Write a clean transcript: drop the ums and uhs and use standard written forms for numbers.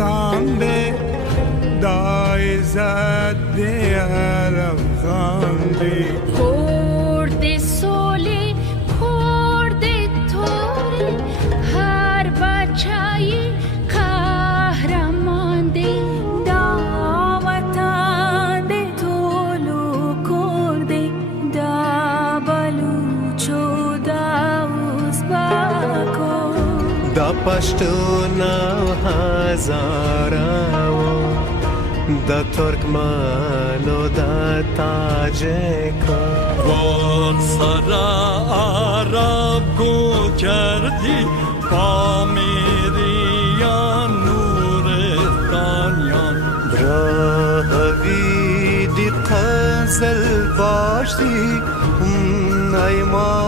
تانبه دای زده عرب خانده کرد سولی کرد توری هر بچه‌ای قهرمانده داوطن ده تولو کرده دا بلوچو دا ازبکو دا پشتون و هزاره و دا ترکمن و دا تاجک وان سر عرب گو کردی پامیریان نورستانیان براوی دی قزل باشتی ایمان